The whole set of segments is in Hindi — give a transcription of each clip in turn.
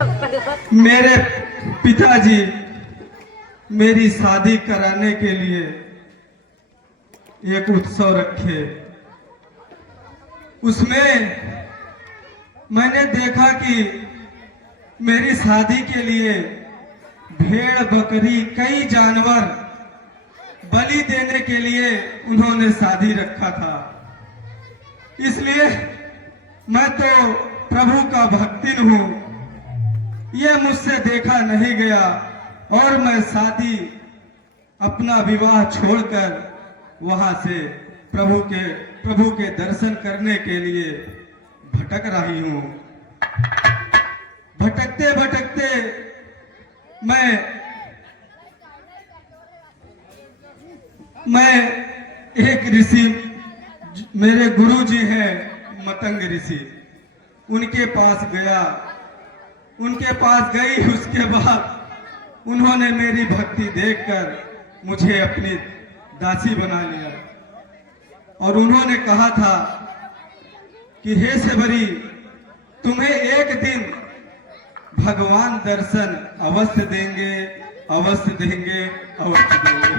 मेरे पिताजी मेरी शादी कराने के लिए एक उत्सव रखे। उसमें मैंने देखा कि मेरी शादी के लिए भेड़ बकरी कई जानवर बलि देने के लिए उन्होंने शादी रखा था। इसलिए मैं तो प्रभु का भक्तिन हूँ, ये मुझसे देखा नहीं गया और मैं शादी अपना विवाह छोड़कर वहां से प्रभु के दर्शन करने के लिए भटक रही हूँ। भटकते भटकते मैं एक ऋषि, मेरे गुरु जी हैं मतंग ऋषि, उनके पास गया। उनके पास गई, उसके बाद उन्होंने मेरी भक्ति देखकर मुझे अपनी दासी बना लिया और उन्होंने कहा था कि हे सेवरी, तुम्हें एक दिन भगवान दर्शन अवश्य देंगे, अवश्य देंगे, अवश्य देंगे।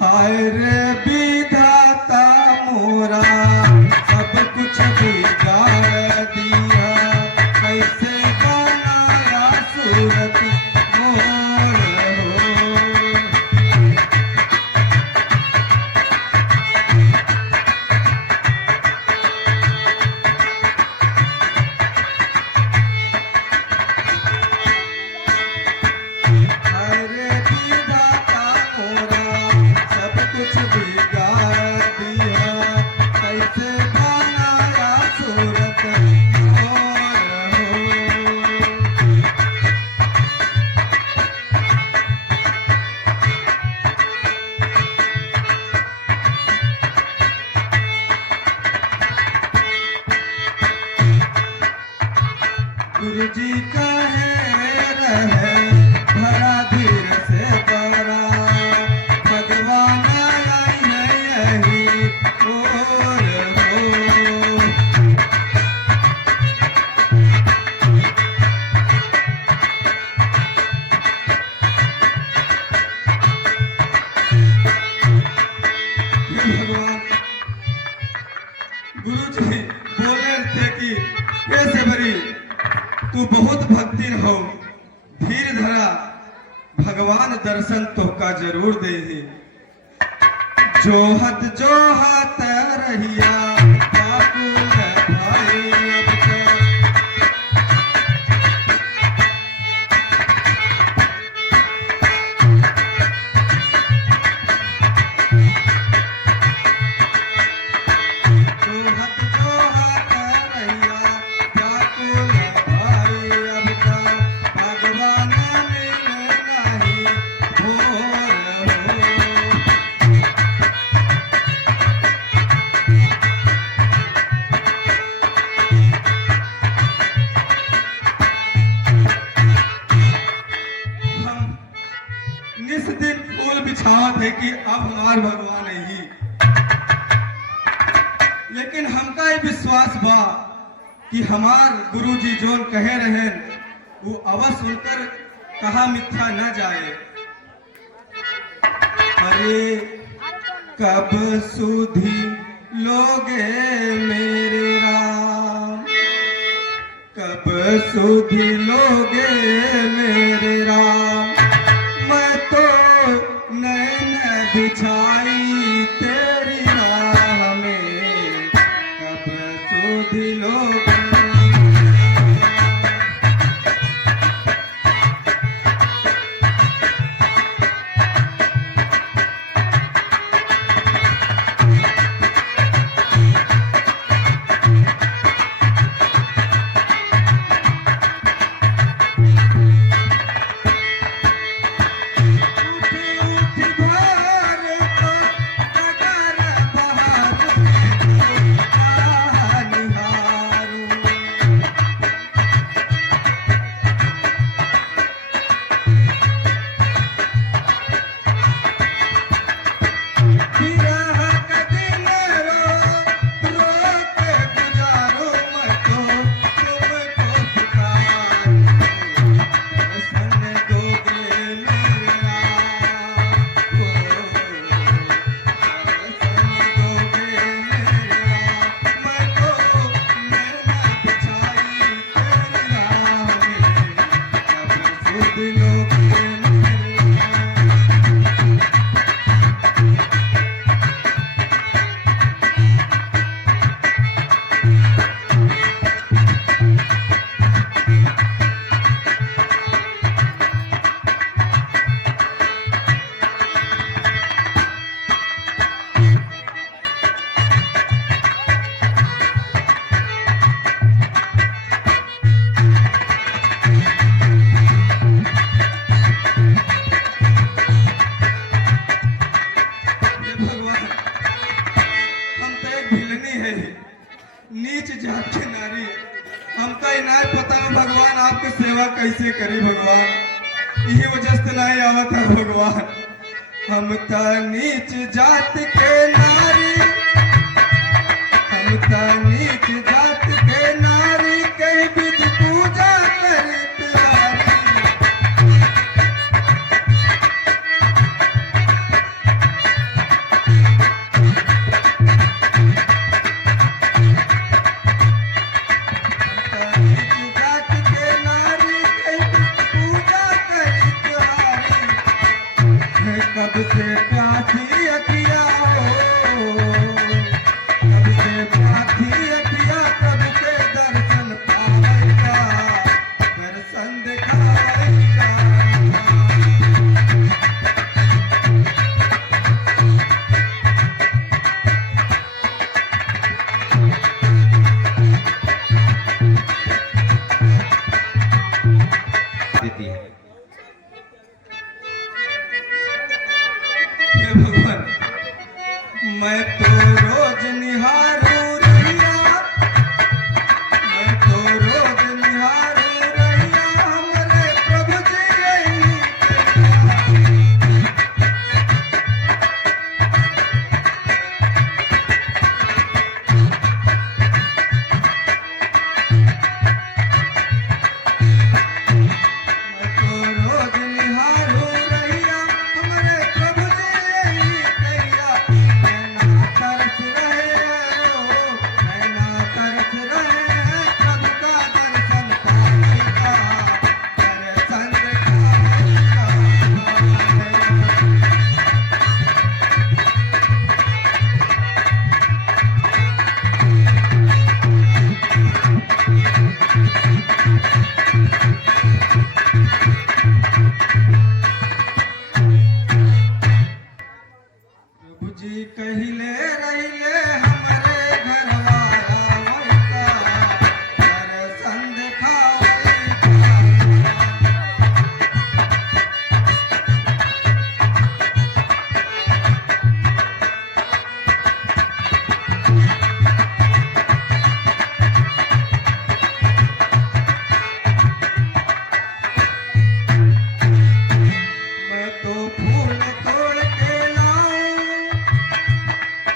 हाय रे विधाता मोरा, सब कुछ बिगाड़ दिया, कैसे बनाया सूरत मोर हो। हाय रे विधाता मोरा, सब कुछ बिगाड़ दिया, कैसे बनाया सूरत मोर हो। गुरु जी कहे रहे भरा धीर से करा, भगवान आई है यही ओर हो। हे भगवान, गुरु जी बोले थे कि हे सेवरी, तू बहुत भक्तिन हो, धीर धरा, भगवान दर्शन तोहका जरूर दे। जोहत जोहत रहिया बाकुल भाई अब तक। जोहत जोहत रहिया बाकुल भाई अब तक, भगवान मिले नहीं भोर हो। हम निस दिन फूल बिछावत है कि अब हमार भगवान ही, लेकिन हमका ये विश्वास बा कि हमार गुरु जी जोन कहे रहे वो अवश्य सुनकर कहा मिथ्या न जाए। अरे कब सुधी लोगे मेरे राम, कब सुधी लोगे मेरे राम, मैं तो नैन बिछाई तेरी राह में, कब सुधी लोगे। नहीं पता भगवान आपके सेवा कैसे करी भगवान, यही वजह से नहीं आवत है भगवान। हम त नीच जात के नारी, हम त नीच जात के नारी, कई विधि पूजा करी तिवारी। कब से प्यासी अखिया हो, कब से प्यासी अखिया, कब से दर्शन पावेगा, दर्शन दिखावेगा। देती है हे भगवान, मैं तो रोज निहारू रहिया, मैं तो रोज निहारू रहिया, हमारे प्रभु जी यही मैं तो रोज निहारू रहिया, हमारे प्रभु जी यही कहिया। नैना तरस रहे हो, नैना तरस रहे, प्रभु का दर्शन पावेगा, दर्शन दिखावेगा। प्रभु जी कहिले रहिले हमरे घरवाला वैका, दर्शन दिखावेगा। मैं तो फूल तोड़ के लाऊं,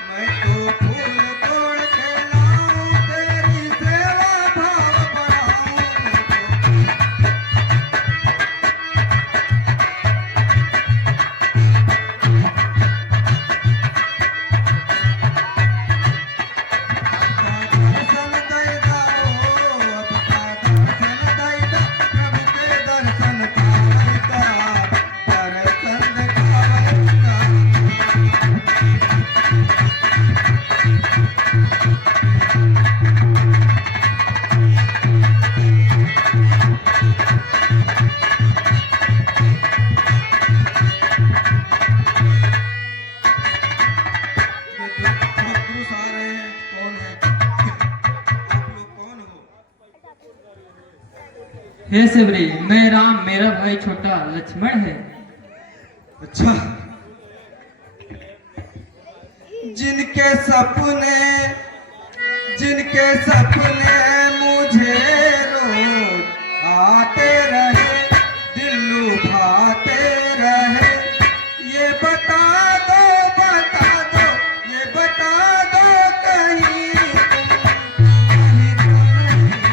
मैं तो फूल तोड़ के लाऊं, तेरी सेवा भाव बढ़ाऊं। दर्शन दैदा हो, अब का दर्शन दैदा, प्रभु के दर्शन पावेगा, दर्शन दिखावेगा। ये तो बहुत पुरुष आ रहे हैं, कौन है आप लोग, कौन हो? हे शिवरी, मैं राम, मेरा भाई छोटा लक्ष्मण है। अच्छा, जिनके सपने, जिनके सपने मुझे रोज आते रहे, दिल लुभाते रहे, ये बता दो, बता दो, ये बता दो कहीं तुम कहीं तो नहीं।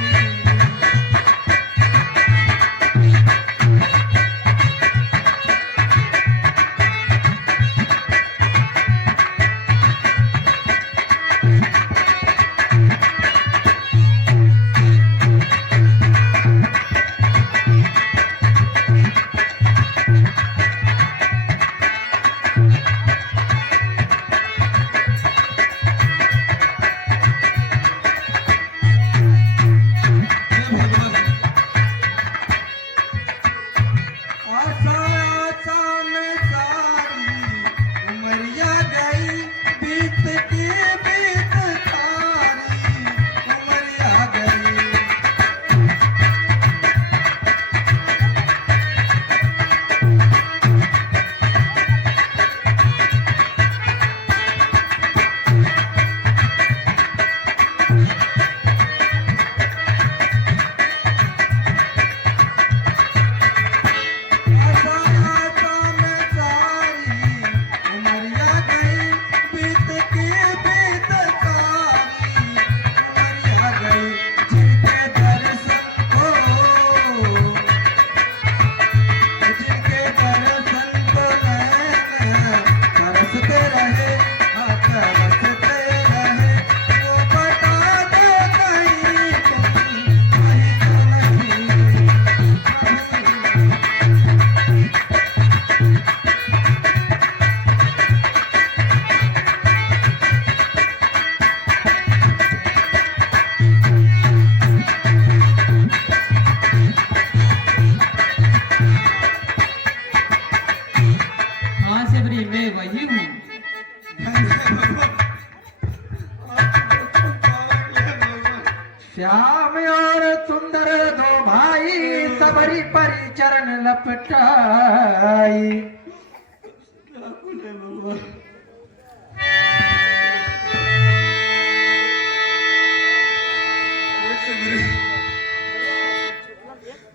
परी परी चरण लपटाई।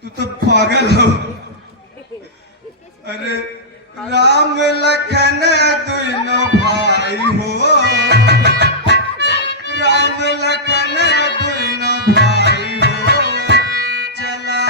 तू तो पागल हो। अरे राम लखन दुनो भाई हो, राम लखन दुनो भाई हो, चला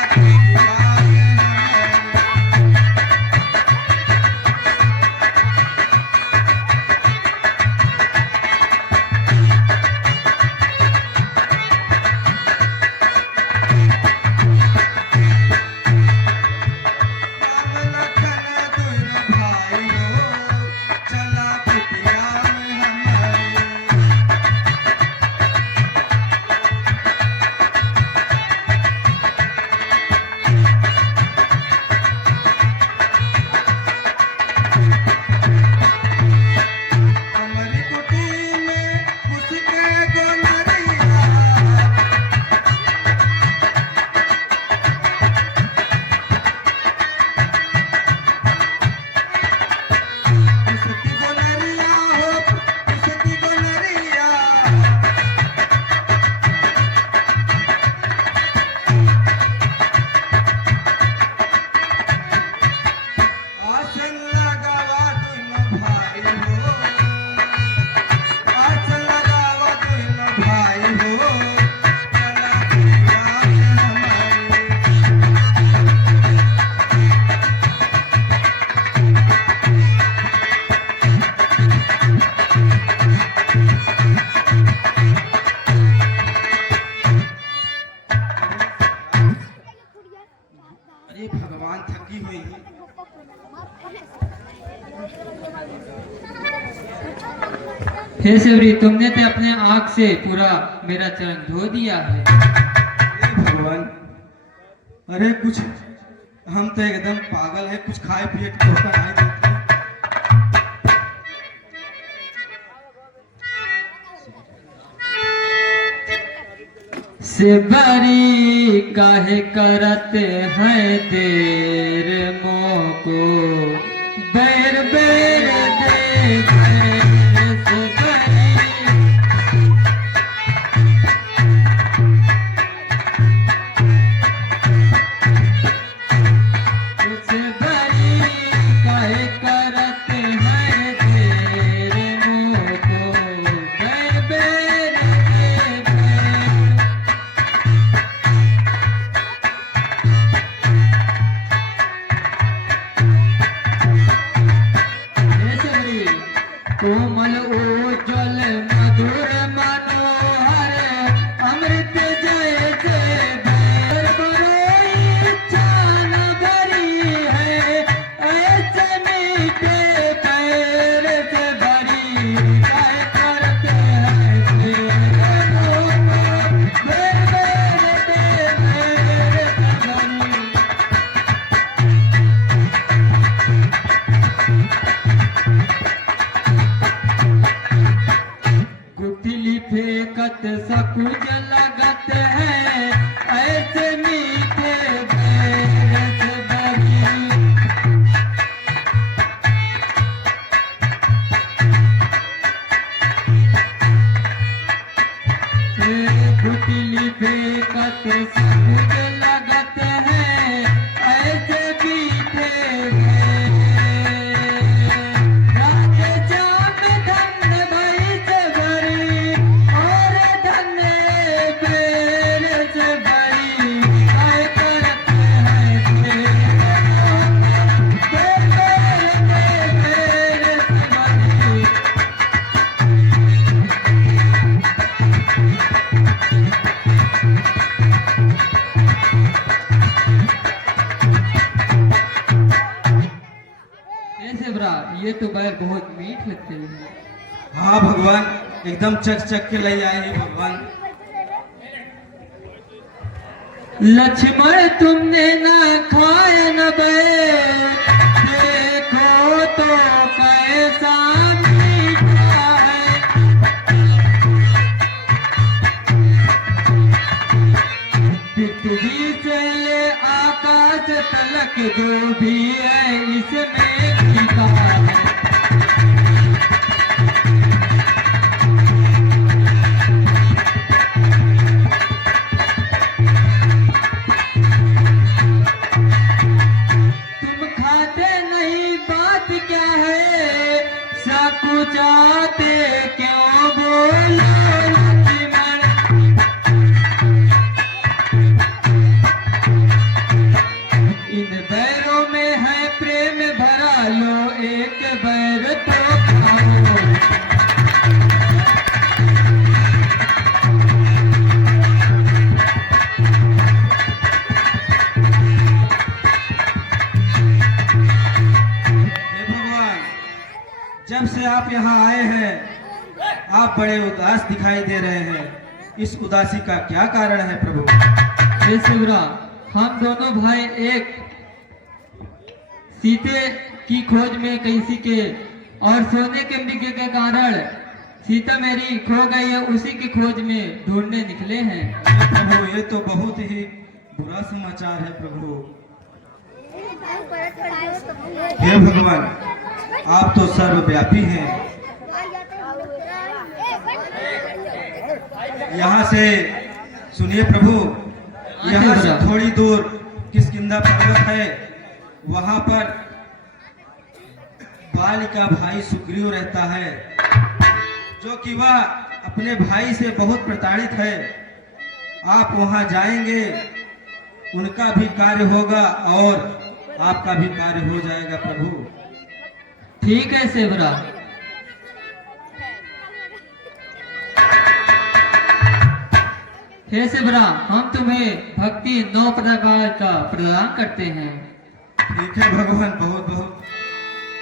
भगवान थकी हुई है। हे शिवरी, तुमने तो अपने आँख से पूरा मेरा चरण धो दिया है। हे भगवान, अरे कुछ हम तो एकदम पागल है, कुछ खाए पिए तो नहीं देते। शिवरी काहे करते हैं देर मोको, बैर बैर देख कोमल उज्जवल मधुर मनोहर अमृत जैसे बैर बरोई चान भरी है, ऐसे मीठे पैर से भरी काय करते हैं बैर बैर बैर भरी। गुठली फेंकत सकुज लगत है, ऐसे मीठे बैर से भरी। गुठली फेंकत सकुज लगत है, ऐसे मीठे ये तो बैर बहुत मीठ लगते हैं। हाँ भगवान, एकदम चक चक के ले आए हैं भगवान। लक्ष्मण तुमने ना खाया न बैर, देखो तो कैसा मीठा है। पृथ्वी से ले आकाश तलक जो भी है इसमें फीका है। तुम खाते नहीं बात क्या है, सकुचाते क्यों बोलो लक्ष्मण। इन बैरों में है प्रेम भरा, लो एक बैर तो खाओ। हे भगवान, जब से आप यहाँ आए हैं आप बड़े उदास दिखाई दे रहे हैं। इस उदासी का क्या कारण है प्रभु? हे शिवरा, हम दोनों भाई एक सीते की खोज में कैसी के और सोने के मृग के कारण सीता मेरी खो गई है, उसी की खोज में ढूंढने निकले हैं। प्रभु, ये तो बहुत ही बुरा समाचार है प्रभु। हे भगवान, आप तो सर्वव्यापी हैं। यहाँ से सुनिए प्रभु, यहाँ से थोड़ी दूर किष्किंधा पर्वत है, वहाँ पर बाली का भाई सुग्रीव रहता है, जो कि वह अपने भाई से बहुत प्रताड़ित है। आप वहाँ जाएंगे, उनका भी कार्य होगा और आपका भी कार्य हो जाएगा प्रभु। ठीक है सेवरा। हे सेवरा, हम तुम्हें भक्ति 9 प्रकार का प्रदान करते हैं। ठीक है भगवान, बहुत बहुत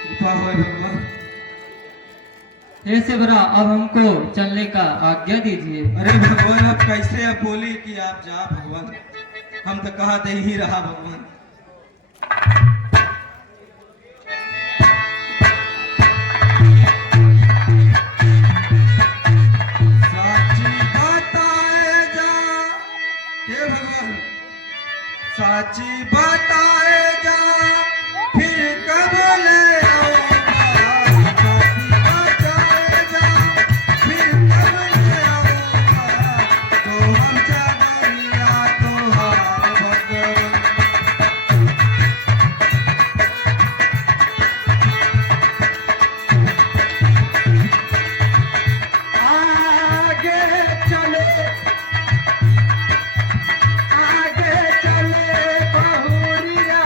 कृपा हो भगवान। हे सेवरा, अब हमको चलने का आज्ञा दीजिए। अरे भगवान, आप कैसे आप बोली कि आप जा भगवान, हम तो कहा दे ही रहा भगवान। साची बताए जा, फिर कब ले आऊंगा। साची बताए जा, फिर कब ले आऊंगा। तो हम चलिया तुहार भगवान। आगे चलो, आगे चले बहुरिया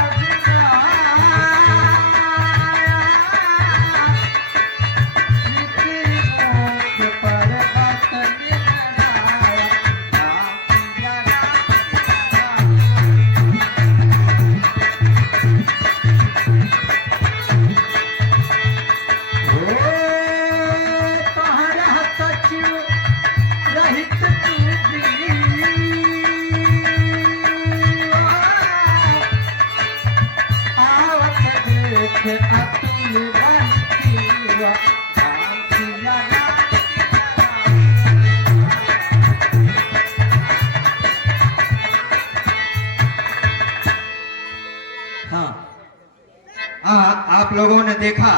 आप लोगों ने देखा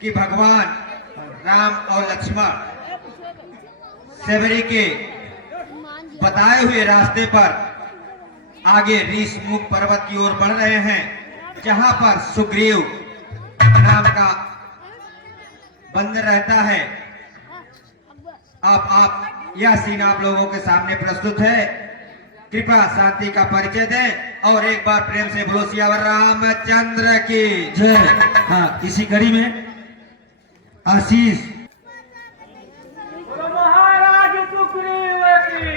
कि भगवान राम और लक्ष्मण सेवरी के बताए हुए रास्ते पर आगे ऋषमुख पर्वत की ओर बढ़ रहे हैं, जहां पर सुग्रीव नाम का बंदर रहता है। आप यह सीन आप लोगों के सामने प्रस्तुत है। कृपया शांति का परिचय दें और एक बार प्रेम से बोलो सियावर रामचंद्र की जय। हाँ, इसी कड़ी में आशीष महाराज सुग्रीव की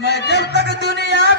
मैं जब तक दुनिया